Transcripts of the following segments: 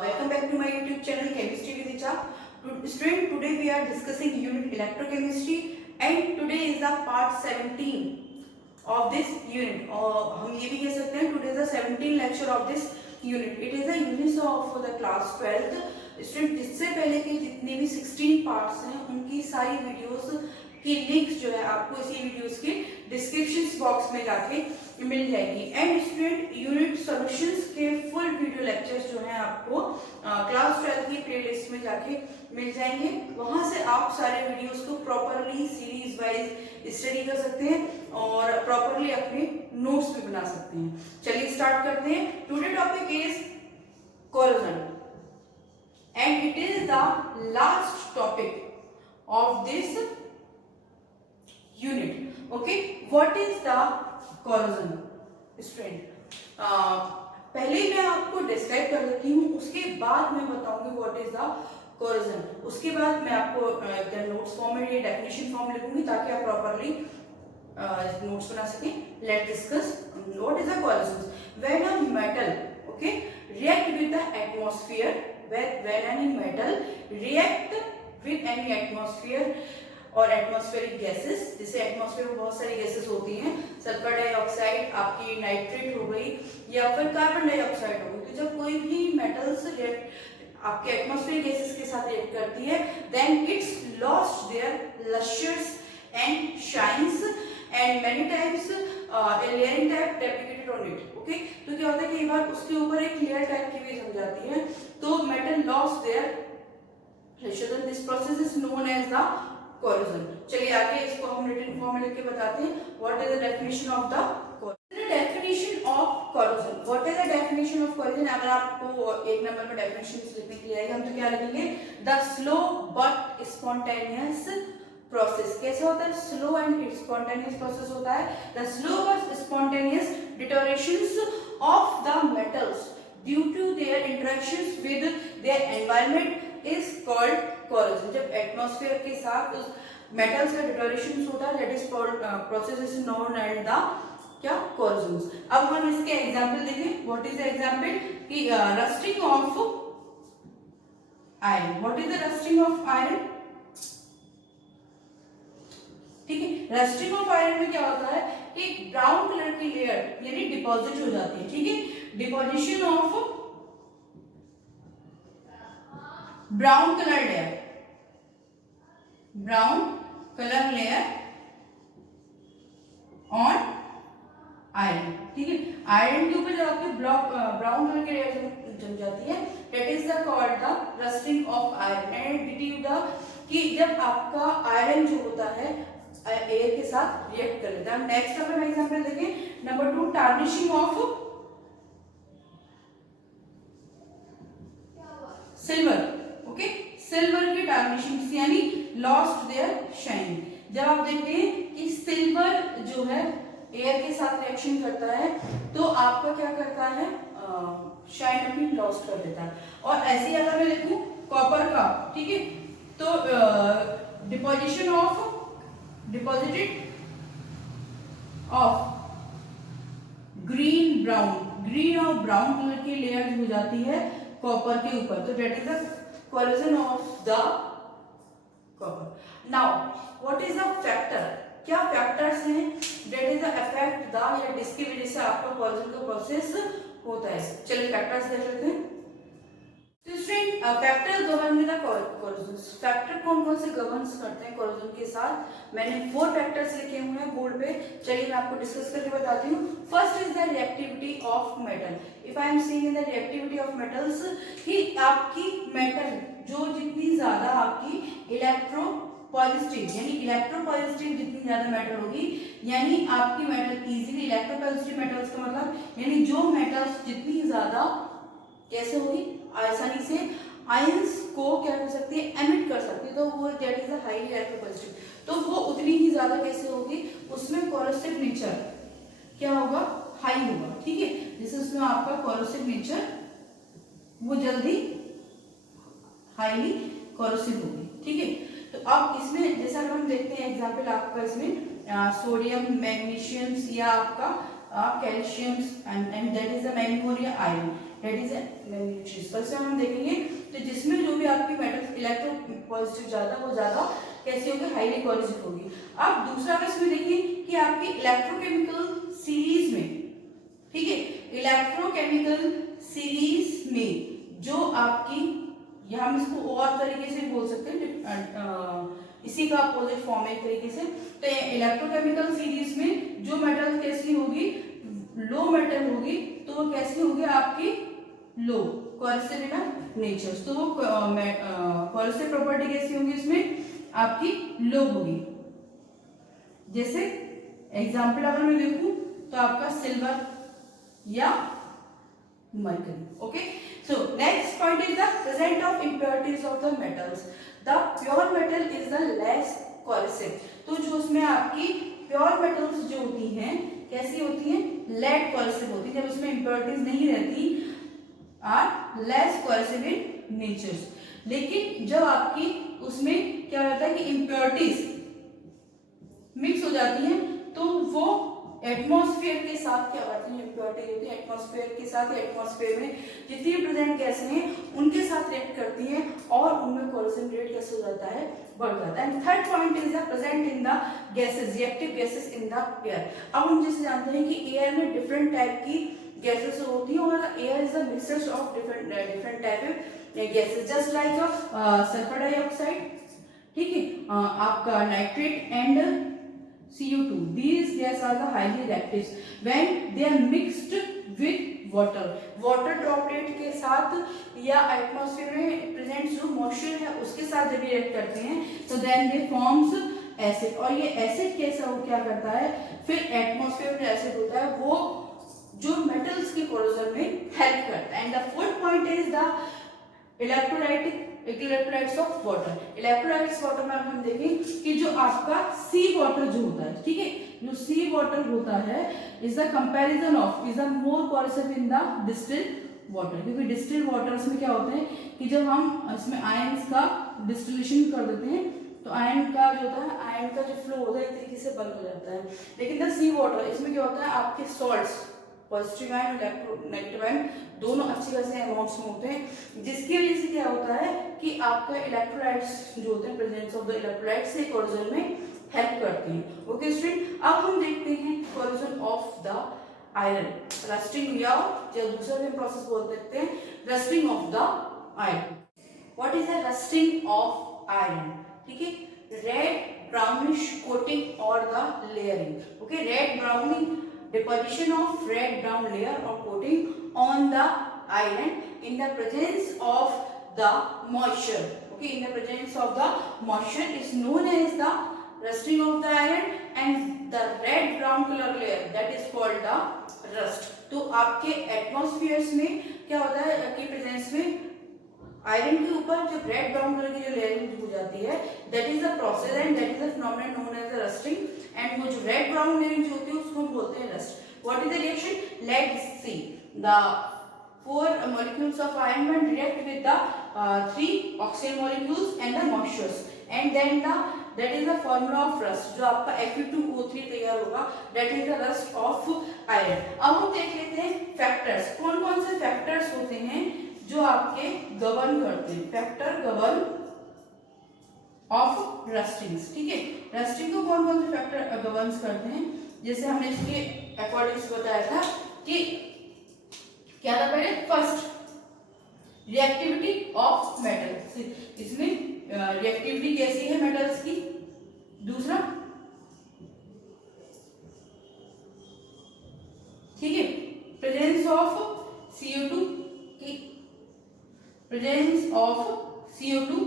Welcome back to my YouTube channel Chemistry with Icha. Student, today we are discussing unit electrochemistry and today is the part 17 of this unit. हम ये भी कह सकते हैं today is the 17th lecture of this unit. It is the unit of the class 12th. Student, जिससे पहले के जितने भी 16 parts हैं उनकी सारी videos की लिंक्स जो है आपको इसी वीडियोस के डिस्क्रिप्शन बॉक्स में जाके मिल जाएगी। एंड स्टूडेंट, यूनिट सॉल्यूशंस के फुल वीडियो लेक्चर्स जो हैं आपको क्लास 12 की प्लेलिस्ट में जाके मिल जाएंगे। वहां से आप सारे वीडियोस को प्रॉपरली सीरीज वाइज स्टडी कर सकते हैं और प्रॉपरली अपने नोट्स भी बना सकते हैं। चलिए स्टार्ट करते हैं। Today topic is corrosion and it is the last topic of this unit. Okay, what is the corrosion? Student, पहले मैं आपको डिस्क्राइब कर देती हूँ, उसके बाद मैं बताऊंगी what is the corrosion. उसके बाद मैं आपको नोट्स फॉर्म में ये डेफिनेशन फॉर्म लिखूंगी ताकि आप प्रॉपरली नोट्स बना सकें। Let's discuss what is the corrosion. When a metal, okay, react with the atmosphere, when any metal react with any atmosphere और एटमॉस्फेरिक गैसेस, जैसे एटमॉस्फेयर में बहुत सारी गैसेस होती हैं, सल्फर डाइऑक्साइड, आपकी नाइट्रेट हो गई या फिर कार्बन डाइऑक्साइड हो गई। तो जब कोई भी मेटल्स आपके एटमॉस्फेरिक गैसेस के साथ रिएक्ट करती है, then it's lost their lusters and shines and many times layering type deprecated on it. Okay, तो क्या होता है कई बार उसके ऊपर एक लेयर टाइप की भी जम जाती है, तो metal lost their lustre. This process is known as the corrosion. चलिए आगे इसको हम रिटन फॉर्म में लिख के बताते हैं। What is the definition of the corrosion? The definition of corrosion. What is the definition of corrosion? अगर आपको एक नंबर में definition लिखने के लिए आएगा, हम तो क्या लिखेंगे? The slow but spontaneous process. कैसे होता है? Slow and spontaneous process होता है। The slow but spontaneous deteriorations of the metals due to their interactions with their environment is called corrosion. जब एटमॉस्फेयर के साथ उस मेटल्स का डिटोरेशन होता है, that is process is known as the क्या corrosions. अब हम इसके एग्जांपल देखें। व्हाट इज द एग्जांपल कि rusting of iron. What is the rusting of iron? ठीक है, रस्टिंग ऑफ आयरन में क्या होता है कि ब्राउन कलर की लेयर यानी डिपॉजिट हो जाती है। ठीक है, deposition of brown colour layer, brown colour layer on iron. ठीक है, आयरन के ऊपर जब आपके ब्राउन कलर की लेयर जम जाती है, that is the called the rusting of iron. And due the कि जब आपका आयरन जो होता है एयर के साथ रिएक्ट कर लेता है। नेक्स्ट अगर हम एग्जांपल देखें, number 2, tarnishing of silver. Okay, silver की टार्निशिंग यानी लॉस्ट देयर शाइन। जब आप देखते हैं कि सिल्वर जो है एयर के साथ रिएक्शन करता है तो आपका क्या करता है, शाइन अपनी लॉस्ट कर देता है। और ऐसे ही अगर मैं देखूं कॉपर का, ठीक है, तो deposition of deposited of green और ब्राउन कलर की लेयर हो जाती है कॉपर के ऊपर, तो that is the corrosion of the copper. Now, what is the factor? क्या फैक्टर्स हैं that is the affect the या जिसकी वजह से आपका corrosion का प्रोसेस होता है। चलिए फैक्टर्स देख लेते हैं। तो student, factor govern with the corrosion। Factor कौन कौन से गवर्न करते हैं corrosion के साथ? मैंने 4 फैक्टर्स लिखे हुए हैं बोर्ड पे। चलिए मैं आपको डिस्कस करके बताती हूँ। First is the reactivity of metal. If I am seeing in the reactivity of metals कि आपकी मेटल जो जितनी ज्यादा आपकी इलेक्ट्रोपॉजिटिव जितनी ज्यादा मेटल होगी, यानी आपकी मेटल इजीली इलेक्ट्रोपॉजिटिव मेटल्स का मतलब यानी जो मेटल्स जितनी ज्यादा कैसे होगी, आसानी से आयंस को क्या कर सकती है, एमिट कर सकती है, तो वो that is the highly electropositive, तो वो उतनी ही ज्यादा कैसे होगी, उसमें कोरोसिव नेचर क्या होगा, हाई होगा। ठीक है, जैसे उसमें आपका कोरोसिव नेचर वो जल्दी हाईली कोरोसिव होगी। ठीक है, तो अब इसमें जैसा हम देखते हैं एग्जांपल आपका इसमें सोडियम, मैग्नीशियम या आपका calcium and that is the magnesium iron. That is magnitude. First हम देखेंगे तो जिसमें जो भी आपकी मेटल इलेक्ट्रो पॉजिटिव ज्यादा वो ज्यादा कैसी होगी, हाईली कोरोसिव होगी। अब दूसरा केस में देखिए कि आपकी इलेक्ट्रोकेमिकल सीरीज में, ठीक है, इलेक्ट्रोकेमिकल सीरीज में जो आपकी, या हम इसको और तरीके से बोल सकते हैं, इसी का अपोजिट फॉर्म है एक तरीके से। तो इलेक्ट्रोकेमिकल सीरीज में जो मेटल कैसी होगी, लो मेटल होगी, तो वो कैसी होगी आपकी लो कोरोसिव इन नेचर। तो वो कोरोसिव प्रॉपर्टी कैसी होगी इसमें आपकी लो होगी। जैसे एग्जांपल अगर मैं देखूं तो आपका सिल्वर या mercury. Okay, so next point is the present of impurities of the metals. The pure metal is the less corrosive. तो जो उसमें आपकी प्योर मेटल्स जो होती हैं कैसी होती हैं, लेस कोरोसिव होती है, जब उसमें इम्प्योरिटीज नहीं रहती, are less corrosive in nature. लेकिन जब आपकी उसमें क्या होता है कि इम्प्योरिटीज मिक्स हो जाती हैं तो वो एटमॉस्फेयर के साथ क्या करती है, इम्प्योरिटी होती है एटमॉस्फेयर के साथ, एटमॉस्फेयर में जितनी भी प्रेजेंट गैसें हैं उनके साथ रिएक्ट करती हैं और उनमें कोरोसिव रेट कैसे हो जाता है, बढ़ जाता है। And third point is the present in the gases, reactive gases in the air. अब हम जैसे जानते हैं कि एयर में डिफरेंट टाइप की गैसेस होती हैं और air is the mixture of different type of gases, just like sulphur dioxide, ठीक है, आपका nitrate and CO2. These gases are the highly reactive when they are mixed with water. Water droplet के साथ या atmosphere में present जो moisture है उसके साथ जब रिएक्ट करते हैं तो देन दे फॉर्म्स एसिड। और ये एसिड कैसा हो क्या करता है, फिर एटमॉस्फेयर में एसिड होता है वो जो मेटल्स की कोरोजन में हेल्प करता है। And the fourth point is the electrolytes of water. Electrolytes water में हम देखें कि जो आपका सी वाटर जो होता है, ठीक है, जो सी वाटर होता है is the comparison of is the more corrosive in the distilled water. क्योंकि डिस्टिल्ड वाटर्स में क्या होता है कि जब हम इसमें आयंस का डिस्टिलेशन कर देते हैं तो आयन का जो होता है, आयन का जो फ्लो होता है एक तरीके से बंद हो जाता है। लेकिन द सी वाटर इसमें क्या होता है, आपके सॉल्ट्स पॉजिटिव आयन और नेगेटिव आयन दोनों अच्छी खासी अमाउंट्स में होते हैं, जिसकी वजह से क्या होता है कि आपका इलेक्ट्रोलाइट्स जो होते हैं, प्रेजेंस ऑफ द इलेक्ट्रोलाइट्स से कोरोजन में हेल्प करती हैं। ओके स्टूडेंट, अब हम देखते हैं corrosion of the iron, rusting या दूसरा भी प्रोसेस बोल सकते हैं rusting of the iron. What is the rusting of iron, ठीक है, रेड ब्राउनिश कोटिंग और the layering. Okay, red browning deposition of red brown layer or coating on the iron in the presence of the moisture. Okay, in the presence of the moisture is known as the rusting of the iron, and the red brown color layer that is called the rust. तो आपके एटमॉस्फेयर्स में क्या होता है कि presence में iron के ऊपर जब रेड ब्राउन कलर की जो लेयरिंग हो जाती है, that is the process and that is the phenomenon known as the rusting. And वो जो रेड ब्राउन लेयरिंग जो होती है उसको हम बोलते हैं rust. What is the reaction, let's see the 4 molecules of iron will react with the 3 oxygen molecules and the moistures, and then that is the formula of rust, जो आपका Fe2O3 तैयार होगा, that is the rust of iron। अब हम देख लेते हैं factors, कौन कौन से फैक्टर्स होते हैं जो आपके गवर्न करते हैं, फैक्टर गवर्न ऑफ रस्टिंग्स, ठीक है। रस्टिंग को कौन कौन से फैक्टर गवर्न करते हैं, जैसे हमने इसके अकॉर्डिंग बताया था कि क्या था पहले, फर्स्ट रिएक्टिविटी ऑफ मेटल, इसमें रिएक्टिविटी कैसी है मेटल्स की, दूसरा ठीक है प्रेजेंस ऑफ CO2 की, presence of CO2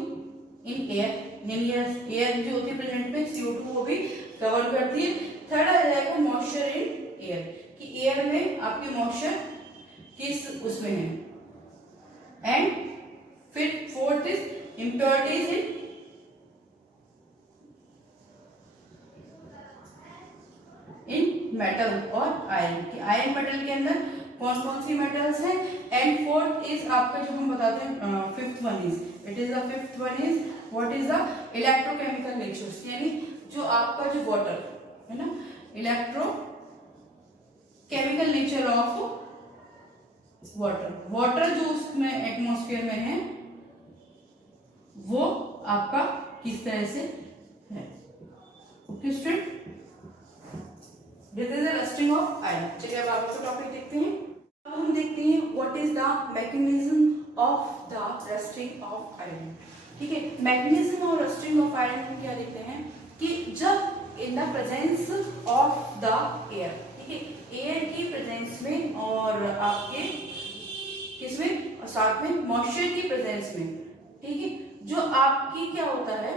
in air, यानी एयर जो होती है प्रेजेंट में CO2 को भी कवर करती है। थर्ड आ जाएगा मॉइस्चर इन एयर, कि एयर में आपकी मॉइस्चर किस उसमें है, एंड फिर fourth is impurities in metal और आयरन, कि आयरन मेटल के अंदर कौन कौन सी मेटल्स हैं। एंड फोर्थ इज आपका जो हम बताते हैं fifth one is what is the electrochemical natures, यानी जो आपका जो वाटर है ना, electro chemical nature of water जो उसमें एटमॉस्फेयर में है वो आपका किस तरह से है। Okay student, this is the rusting of iron. चलिए अब आपको टॉपिक देखते हैं। अब हम देखते हैं what is the mechanism of the rusting of iron. ठीक है, मैकेनिज्म और रस्टिंग ऑफ आयरन में क्या देखते हैं कि जब in the presence of the air, ठीक है, एयर की प्रेजेंस में और आपके किसमें, साथ में मॉइस्चर की प्रेजेंस में, ठीक है, जो आपकी क्या होता है,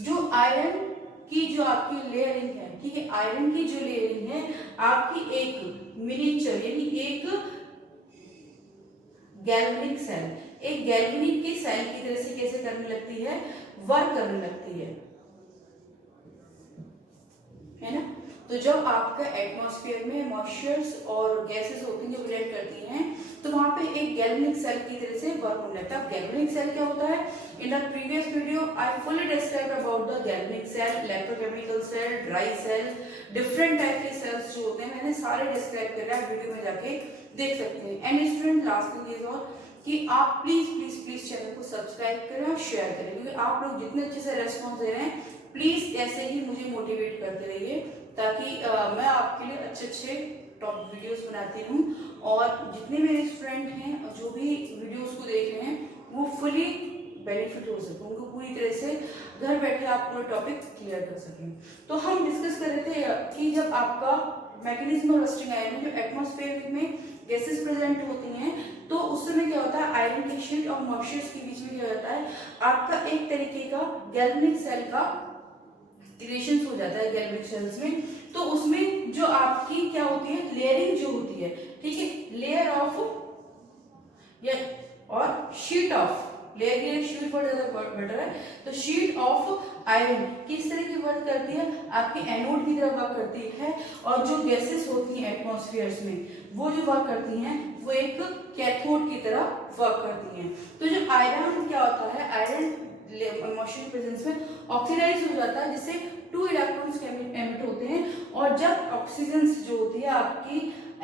जो आयरन की जो आपकी लेयरिंग है, ठीक है, आयरन की जो लेयरिंग है आपकी एक मिनिएचर यानी एक गैल्वेनिक सेल, एक गैल्वेनिक की सेल की तरह से कैसे करने लगती है, वर्क करने लगती है ना। तो जब आपका एटमॉस्फेयर में मॉइस्चर्स और गैसेस होती हैं जो रिएक्ट करती हैं तो वहां पे एक गैल्वेनिक सेल की तरह से वर्क होने लगता है। गैल्वेनिक सेल क्या होता है, in the previous video I fully describe about the galvanic cell, electrochemical cell, dry cell, different type के सेल्स जो होते हैं मैंने सारे डिस्क्राइब कर रहा है, वीडियो में जाके देख सकते हैं। एंड स्टूडेंट लास्ट इज और कि आप प्लीज प्लीज प्लीज चैनल को सब्सक्राइब करें और शेयर करें, क्योंकि आप लोग जितने अच्छे से रेस्पॉन्स दे रहे हैं प्लीज ऐसे ही मुझे मोटिवेट करते रहिए ताकि मैं आपके लिए अच्छे अच्छे टॉप वीडियोस बनाती रहूं और जितने मेरे स्टूडेंट हैं और जो भी वीडियोस को देख रहे हैं वो फुली बेनिफिट हो सके, उनको पूरी तरह से घर बैठे आप पूरा टॉपिक क्लियर कर सकें। तो हम डिस्कस कर रहे थे कि जब आपका मैकेनिज्म ऑफ रस्टिंग आयरन जो एटमॉस्फेयर में गैसेस प्रेजेंट होती हैं तो उस समय क्या होता है, आयरन की शीट और मॉइस्चर्स के बीच में क्या होता है, आपका एक तरीके का गैल्वेनिक सेल का क्रिएशन हो जाता है गैल्वेनिक सेल्स में। तो उसमें जो आपकी क्या होती है, लेयरिंग जो होती है, ठीक है, लेयर ऑफ या और शीट ऑफ, लेयर की शीट वर्ड ज्यादा बेटर है, तो शीट ऑफ आयरन किस तरह की वर्क करती है, आपकी एनोड की तरह वर्क करती है और जो गैसेस होती हैं एटमॉस्फेयर में वो जो वर्क करती हैं वो एक कैथोड की तरह वर्क करती हैं। तो जो आयरन क्या होता है, आयरन मॉइस्चर प्रेजेंस में ऑक्सीडाइज हो जाता है जिससे 2 इलेक्ट्रॉन्स एमिट होते हैं और जब ऑक्सीजन जो होती है आपकी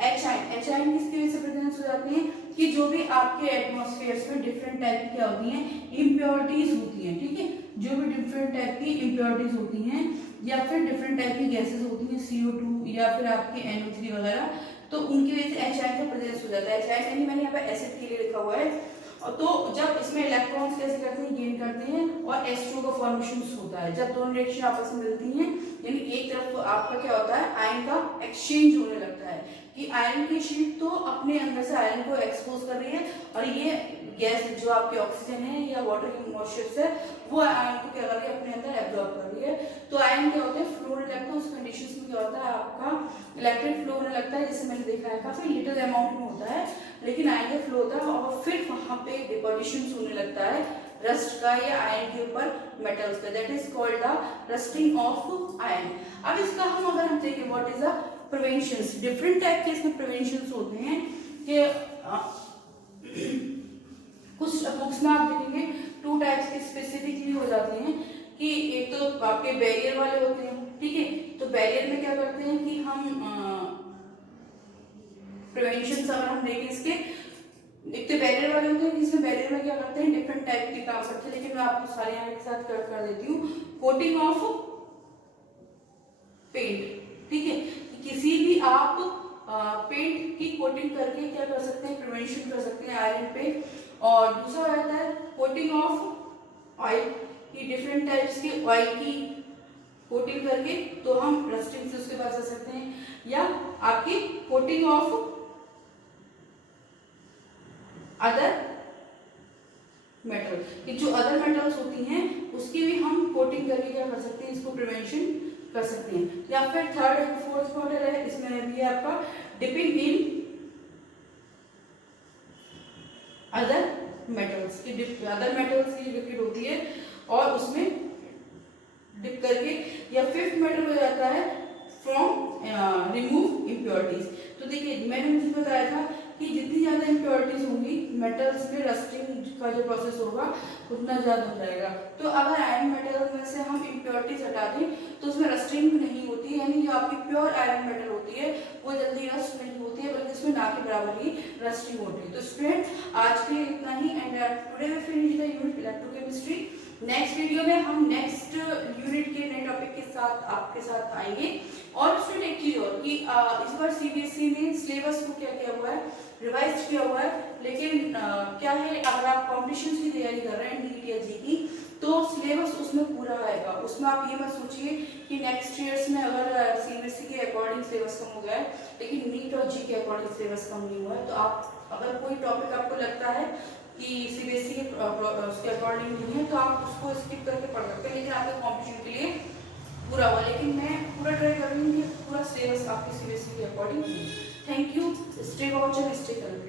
एच आयन किसकी वजह से प्रेजेंस हो जाती है कि जो भी आपके एटमॉस्फेयर में डिफरेंट टाइप की क्या होती हैं, इम्प्योरिटीज होती हैं, ठीक है, जो भी डिफरेंट टाइप की इम्प्योरिटीज होती हैं या फिर डिफरेंट टाइप की गैसेस होती हैं CO2 या फिर आपके NO3 वगैरह, तो उनकी वजह से एच आयन का प्रेजेंस हो जाता है। एच आयन यानी मैंने यहाँ पे एसिड के लिए लिखा हुआ है। तो जब इसमें इलेक्ट्रॉन्स कैसे करते हैं, गेन करते हैं और H2 का फॉर्मेशन होता है जब दोनों रिएक्शन आपस में मिलती हैं, यानी एक तरफ तो आपका क्या होता है, आयन का एक्सचेंज होने लगता है कि आयरन की शीट तो अपने अंदर से आयरन को एक्सपोज कर रही है और ये गैस जो आपकी ऑक्सीजन है या वाटर की मॉइस्चर है वो आयरन को क्या कर रही है, अपने अंदर एब्जॉर्ब कर रही है। तो आयरन क्या होता है, फ्लो होने लगता है, उस कंडीशंस में क्या होता है, आपका इलेक्ट्रिक फ्लो होने लगता है, जैसे मैंने देखा है काफी लिटिल अमाउंट में होता है लेकिन आयरन का फ्लो होता है और फिर वहां पे डिपोजिशन होने लगता है रस्ट का या आयरन के ऊपर मेटल्स का, that is called the rusting of iron. अब इसका हम अगर हम देखें what is the preventions, different type के इसमें प्रिवेंशंस होते हैं कि कुछ बुक्स में आप देखेंगे 2 टाइप्स के स्पेसिफिकली हो जाते हैं कि एक तो आपके बैरियर वाले होते हैं, ठीक है, तो बैरियर में क्या करते हैं कि हम प्रिवेंशन अगर हम देखें इसके, एक तो बैरियर वाले होते हैं जिसमें बैरियर में क्या करते हैं, डिफरेंट टाइप के काम करते हैं, लेकिन मैं आपको सारे यहाँ एक साथ कर देती हूँ। कोटिंग ऑफ पेंट, ठीक है, किसी भी आप पेंट की कोटिंग करके क्या कर सकते हैं, प्रिवेंशन कर सकते हैं आयरन पे। और दूसरा रहता है कोटिंग ऑफ ऑयल की, डिफरेंट टाइप्स के ऑयल की कोटिंग करके तो हम रस्टिंग से उसके पास आ सकते हैं, या आपकी कोटिंग ऑफ अदर मेटल कि जो अदर मेटल्स होती हैं उसकी भी हम कोटिंग करके क्या कर सकते हैं, इसको प्रिवेंशन कर सकते हैं। या फिर थर्ड फोर्थ मॉडल है, इसमें भी आपका डिपिंग इन अदर मेटल्स की, अदर मेटल्स की लिक्विड होती है और उसमें डिप करके, या फिफ्थ मेटल हो जाता है फ्रॉम रिमूव इम्प्योरिटीज। तो देखिए मैंने मुझे बताया था कि जितनी ज्यादा इम्प्योरिटीज होंगी मेटल्स में रस्टिंग का जो प्रोसेस होगा उतना ज्यादा हो जाएगा। तो अगर आयरन मेटल में से हम इम्प्योरिटीज हटा दें तो उसमें रस्टिंग नहीं होती, यानी जो आपकी प्योर आयरन मेटल होती है वो जल्दी रस्ट नहीं होती है, बल्कि इसमें ना के बराबर ही रस्टिंग होती है। तो स्टूडेंट आज के लिए इतना ही, and today we finish the unit electrochemistry. Next video में हम नेक्स्ट यूनिट के नए टॉपिक के साथ आपके साथ आएंगे। और स्टूडेंट एक चीज और कि इस बार सीबीएसई ने सिलेबस को क्या किया हुआ है, रिवाइज किया हुआ है। लेकिन क्या है, अगर आप कॉम्पिटिशन की तैयारी कर रहे हैं नीट या जी की, तो सिलेबस उसमें पूरा आएगा। उसमें आप ये मत सोचिए कि नेक्स्ट ईयर्स में अगर सीबीएसई के अकॉर्डिंग सिलेबस कम हो गया है लेकिन नीट और जी के अकॉर्डिंग सिलेबस कम नहीं हुआ है। तो आप अगर कोई टॉपिक आपको लगता है कि सीबीएसई के उसके अकॉर्डिंग नहीं है, तो आप उसको स्किप करके पढ़ सकते हैं, लेकिन आपके कॉम्पिटिशन के लिए पूरा हुआ। लेकिन मैं पूरा ट्राई करूँगी कि पूरा सिलेबस आपके सीबीएसई के according. Thank you, stay watch and stay connected.